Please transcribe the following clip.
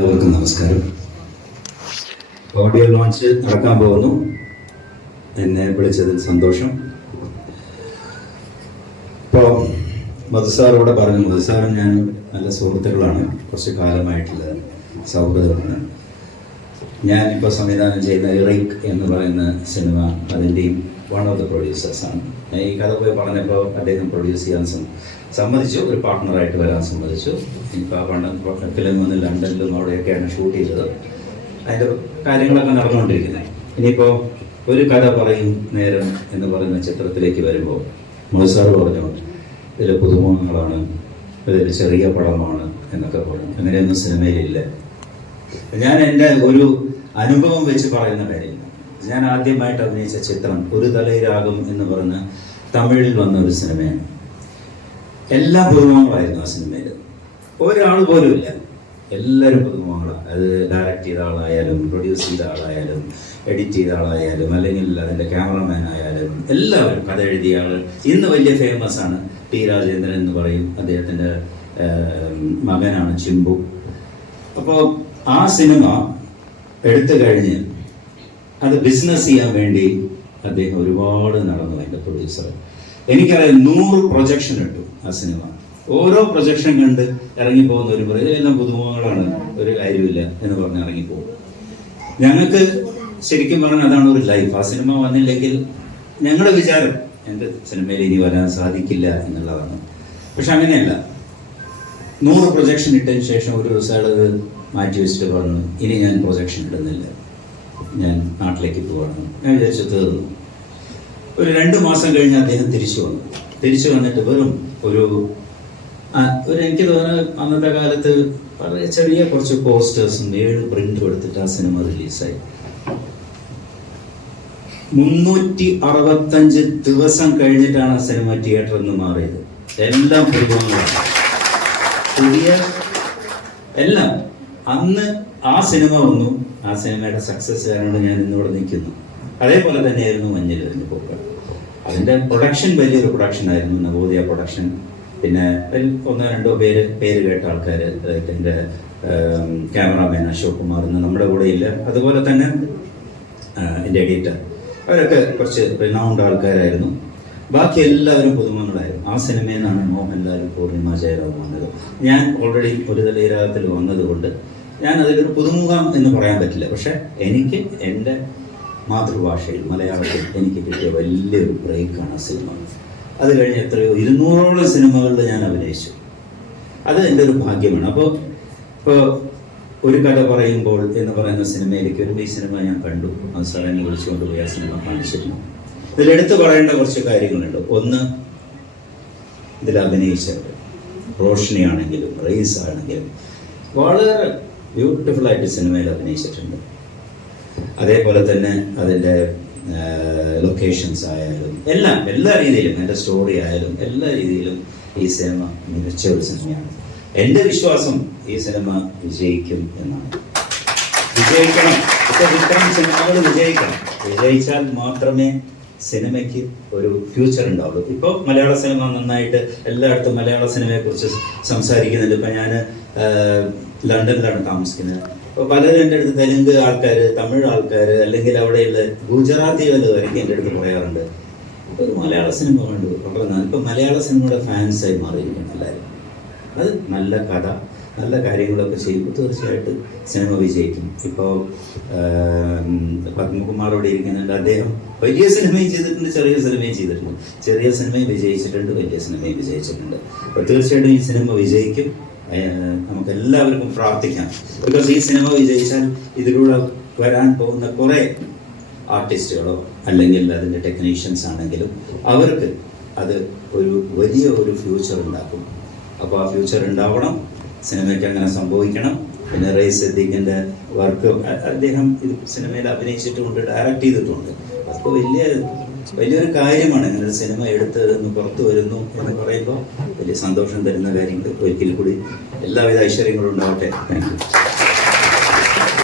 എല്ലാവർക്കും നമസ്കാരം. Audio launch നടക്കാൻ പോകുന്നു. എന്നെ വിളിച്ചതിൽ സന്തോഷം. ഇപ്പോൾ മധുസാറോടെ പറഞ്ഞു, മധുസാറും ഞാൻ നല്ല സുഹൃത്തുക്കളാണ്, കുറച്ച് കാലമായിട്ടുള്ള സൗഹൃദമാണ്. ഞാനിപ്പോൾ സംവിധാനം ചെയ്യുന്ന ഇറിക് എന്ന് പറയുന്ന സിനിമ, അതിൻ്റെയും വൺ ഓഫ് ദ പ്രൊഡ്യൂസേഴ്സാണ്. ഞാൻ ഈ കഥ പോയി പറഞ്ഞപ്പോൾ അദ്ദേഹം പ്രൊഡ്യൂസ് ചെയ്യാൻ സമ്മതിച്ചു, ഒരു പാർട്ട്ണറായിട്ട് വരാൻ സമ്മതിച്ചു. ഇപ്പോൾ ആ ഫിലിം വന്ന് ലണ്ടനിലും അവിടെയൊക്കെയാണ് ഷൂട്ട് ചെയ്തത്. അതിൻ്റെ കാര്യങ്ങളൊക്കെ നടന്നുകൊണ്ടിരിക്കുന്നത്. ഇനിയിപ്പോൾ ഒരു കഥ പറയും നേരം എന്ന് പറയുന്ന ചിത്രത്തിലേക്ക് വരുമ്പോൾ മധുസാറ് പറഞ്ഞു, ഇതിൽ പുതുമുഖങ്ങളാണ്, ഇതൊരു ചെറിയ പടമാണ് എന്നൊക്കെ പറഞ്ഞു. അങ്ങനെയൊന്നും സിനിമയിലില്ല. ഞാൻ എൻ്റെ ഒരു അനുഭവം വെച്ച് പറയുന്ന കാര്യമില്ല. ഞാൻ ആദ്യമായിട്ട് അഭിനയിച്ച ചിത്രം ഒരു തലയിരാഗം എന്ന് പറഞ്ഞ തമിഴിൽ വന്ന ഒരു സിനിമയാണ്. എല്ലാ പുതുമുഖങ്ങളായിരുന്നു ആ സിനിമയിൽ. ഒരാൾ പോലും ഇല്ല, എല്ലാവരും പുതുമുഖങ്ങളാണ്. അത് ഡയറക്റ്റ് ചെയ്ത ആളായാലും, പ്രൊഡ്യൂസ് ചെയ്ത ആളായാലും, എഡിറ്റ് ചെയ്ത ആളായാലും, അല്ലെങ്കിൽ അതിൻ്റെ ക്യാമറമാൻ ആയാലും, എല്ലാവരും. കഥ എഴുതിയ ആൾ ഇന്ന് വലിയ ഫേമസ് ആണ്, ടി രാജേന്ദ്രൻ എന്ന് പറയും. അദ്ദേഹത്തിൻ്റെ മകനാണ് ചിമ്പു. അപ്പോൾ ആ സിനിമ എടുത്തു കഴിഞ്ഞ് അത് ബിസിനസ് ചെയ്യാൻ വേണ്ടി അദ്ദേഹം ഒരുപാട് നടന്നു. അതിൻ്റെ പ്രൊഡ്യൂസർ എനിക്കറിയാം, 100 പ്രൊജക്ഷൻ ഇട്ടു ആ സിനിമ. ഓരോ പ്രൊജക്ഷൻ കണ്ട് ഇറങ്ങിപ്പോകുന്ന ഒരു പറയും, എല്ലാം പുതുമുഖങ്ങളാണ്, ഒരു കാര്യമില്ല എന്ന് പറഞ്ഞ് ഇറങ്ങിപ്പോകും. ഞങ്ങൾക്ക് ശരിക്കും പറഞ്ഞാൽ അതാണ് ഒരു ലൈഫ്. ആ സിനിമ വന്നില്ലെങ്കിൽ ഞങ്ങളുടെ വിചാരം എൻ്റെ സിനിമയിൽ ഇനി വരാൻ സാധിക്കില്ല എന്നുള്ളതാണ്. പക്ഷെ അങ്ങനെയല്ല. 100 പ്രൊജക്ഷൻ ഇട്ടതിന് ശേഷം ഒരു ദിവസം അയാളത് മാറ്റി വെച്ചിട്ട് പറഞ്ഞു, ഇനി ഞാൻ പ്രൊജക്ഷൻ ഇടുന്നില്ല, ഞാൻ നാട്ടിലേക്ക് പോവാണ്. ഞാൻ വിചാരിച്ചു തീർന്നു. ഒരു 2 മാസം കഴിഞ്ഞ് അദ്ദേഹം തിരിച്ചു വന്നിട്ട് വെറും ഒരു എനിക്ക് തോന്നുന്നു അന്നത്തെ കാലത്ത് വളരെ ചെറിയ കുറച്ച് പോസ്റ്റേഴ്സും 7 പ്രിന്റും എടുത്തിട്ട് ആ സിനിമ റിലീസായി. 365 ദിവസം കഴിഞ്ഞിട്ടാണ് ആ സിനിമ തിയേറ്ററിൽ നിന്ന് മാറിയത്. എല്ലാം പുതിയ എല്ലാം. അന്ന് ആ സിനിമ വന്നു. ആ സിനിമയുടെ സക്സസ് കാരണം ഞാൻ ഇന്നിവിടെ നിൽക്കുന്നു. അതേപോലെ തന്നെയായിരുന്നു മഞ്ഞിൽ തന്നെ പൂക്കൾ. അതിൻ്റെ പ്രൊഡക്ഷൻ വലിയൊരു പ്രൊഡക്ഷനായിരുന്നു, നവോദയ പ്രൊഡക്ഷൻ. പിന്നെ 1-2 പേര് കേട്ട ആൾക്കാർ, എൻ്റെ ക്യാമറാമാൻ അശോക് കുമാർ ഇന്ന് നമ്മുടെ കൂടെ ഇല്ല. അതുപോലെ തന്നെ എൻ്റെ എഡിറ്റർ, അവരൊക്കെ കുറച്ച് റിനൗണ്ട് ആൾക്കാരായിരുന്നു. ബാക്കി എല്ലാവരും പുതുമുഖങ്ങളായിരുന്നു. ആ സിനിമയിൽ നിന്നാണ് മോഹൻലാൽ, പൂർണിമ ജയറാം വന്നത്. ഞാൻ ഓൾറെഡി ഒരു തലയിരാഗത്തിൽ വന്നതുകൊണ്ട് ഞാൻ അതിലൊരു പുതുമുഖം എന്ന് പറയാൻ പറ്റില്ല. പക്ഷെ എനിക്ക് എൻ്റെ മാതൃഭാഷയിൽ മലയാളത്തിൽ എനിക്ക് കിട്ടിയ വലിയൊരു ബ്രേക്കാണ് ആ സിനിമ. അത് കഴിഞ്ഞ് എത്രയോ 200ഓളം സിനിമകളിൽ ഞാൻ അഭിനയിച്ചു. അത് എൻ്റെ ഒരു ഭാഗ്യമാണ്. ഇപ്പോൾ ഒരു കഥ പറയുമ്പോൾ എന്ന് പറയുന്ന സിനിമയിലേക്ക് ഒരു സിനിമ ഞാൻ കണ്ടു. അത് സാറിനെ വിളിച്ചുകൊണ്ട് പോയി ആ സിനിമ കാണിച്ചിരുന്നു. ഇതിലെടുത്ത് പറയേണ്ട കുറച്ച് കാര്യങ്ങളുണ്ട്. ഒന്ന്, ഇതിൽ അഭിനയിച്ചവർ റോഷ്നി ആണെങ്കിലും റെയ്സ് ആണെങ്കിലും വളരെ ബ്യൂട്ടിഫുള്ളായിട്ട് സിനിമയിൽ അഭിനയിച്ചിട്ടുണ്ട്. അതേപോലെ തന്നെ അതിൻ്റെ ലൊക്കേഷൻസ് ആയാലും എല്ലാ രീതിയിലും, എൻ്റെ സ്റ്റോറി ആയാലും എല്ലാ രീതിയിലും ഈ സിനിമ മികച്ച ഒരു സിനിമയാണ്. എൻ്റെ വിശ്വാസം ഈ സിനിമ വിജയിക്കും എന്നാണ്. വിജയിക്കണം. ഇത്തരം സിനിമകൾ വിജയിച്ചാൽ മാത്രമേ സിനിമയ്ക്ക് ഒരു ഫ്യൂച്ചർ ഉണ്ടാവുള്ളൂ. ഇപ്പോൾ മലയാള സിനിമ നന്നായിട്ട് എല്ലായിടത്തും മലയാള സിനിമയെക്കുറിച്ച് സംസാരിക്കുന്നുണ്ട്. ഇപ്പം ഞാൻ ലണ്ടനിലാണ് താമസിക്കുന്നത്. അപ്പോൾ പലരും എൻ്റെ അടുത്ത് തെലുങ്ക് ആൾക്കാർ, തമിഴ് ആൾക്കാർ, അല്ലെങ്കിൽ അവിടെയുള്ള ഗുജറാത്തികൾ വരെയൊക്കെ എൻ്റെ അടുത്ത് പറയാറുണ്ട്, ഒരു മലയാള സിനിമ കണ്ടു വളരെ. ഇപ്പം മലയാള സിനിമയുടെ ഫാൻസായി മാറിയിരിക്കണം എല്ലാവരും. അത് നല്ല കഥ, നല്ല കാര്യങ്ങളൊക്കെ ചെയ്യുമ്പോൾ തീർച്ചയായിട്ടും സിനിമ വിജയിക്കും. ഇപ്പോൾ പത്മകുമാർ ഇവിടെ ഇരിക്കുന്നുണ്ട്. അദ്ദേഹം വലിയ സിനിമയും ചെയ്തിട്ടുണ്ട്, ചെറിയ സിനിമയും ചെയ്തിട്ടുണ്ട്. ചെറിയ സിനിമയും വിജയിച്ചിട്ടുണ്ട്, വലിയ സിനിമയും വിജയിച്ചിട്ടുണ്ട്. അപ്പോൾ തീർച്ചയായിട്ടും ഈ സിനിമ വിജയിക്കും. നമുക്ക് എല്ലാവർക്കും പ്രാർത്ഥിക്കാം. ബിക്കോസ് ഈ സിനിമ വിജയിച്ചാൽ ഇതിലൂടെ വരാൻ പോകുന്ന കുറേ ആർട്ടിസ്റ്റുകളോ അല്ലെങ്കിൽ അതിൻ്റെ ടെക്നീഷ്യൻസ് ആണെങ്കിലും അവർക്ക് അത് ഒരു വലിയ ഒരു ഫ്യൂച്ചർ ഉണ്ടാക്കും. അപ്പോൾ ആ ഫ്യൂച്ചർ ഉണ്ടാവണം, സിനിമയ്ക്ക് അങ്ങനെ സംഭവിക്കണം. പിന്നെ റെയ്സ് സിദ്ദീഖിൻ്റെ വർക്ക്, അദ്ദേഹം ഇത് സിനിമയിൽ അഭിനയിച്ചിട്ടുമുണ്ട്, ഡയറക്റ്റ് ചെയ്തിട്ടുണ്ട്. അതൊക്കെ വലിയൊരു കാര്യമാണ്. ഇങ്ങനെ ഒരു സിനിമ എടുത്ത് പുറത്തു വരുന്നു എന്ന് പറയുമ്പോൾ വലിയ സന്തോഷം തരുന്ന കാര്യങ്ങൾ. ഒരിക്കൽ കൂടി എല്ലാവിധ ഐശ്വര്യങ്ങളും ഉണ്ടാവട്ടെ. Thank you.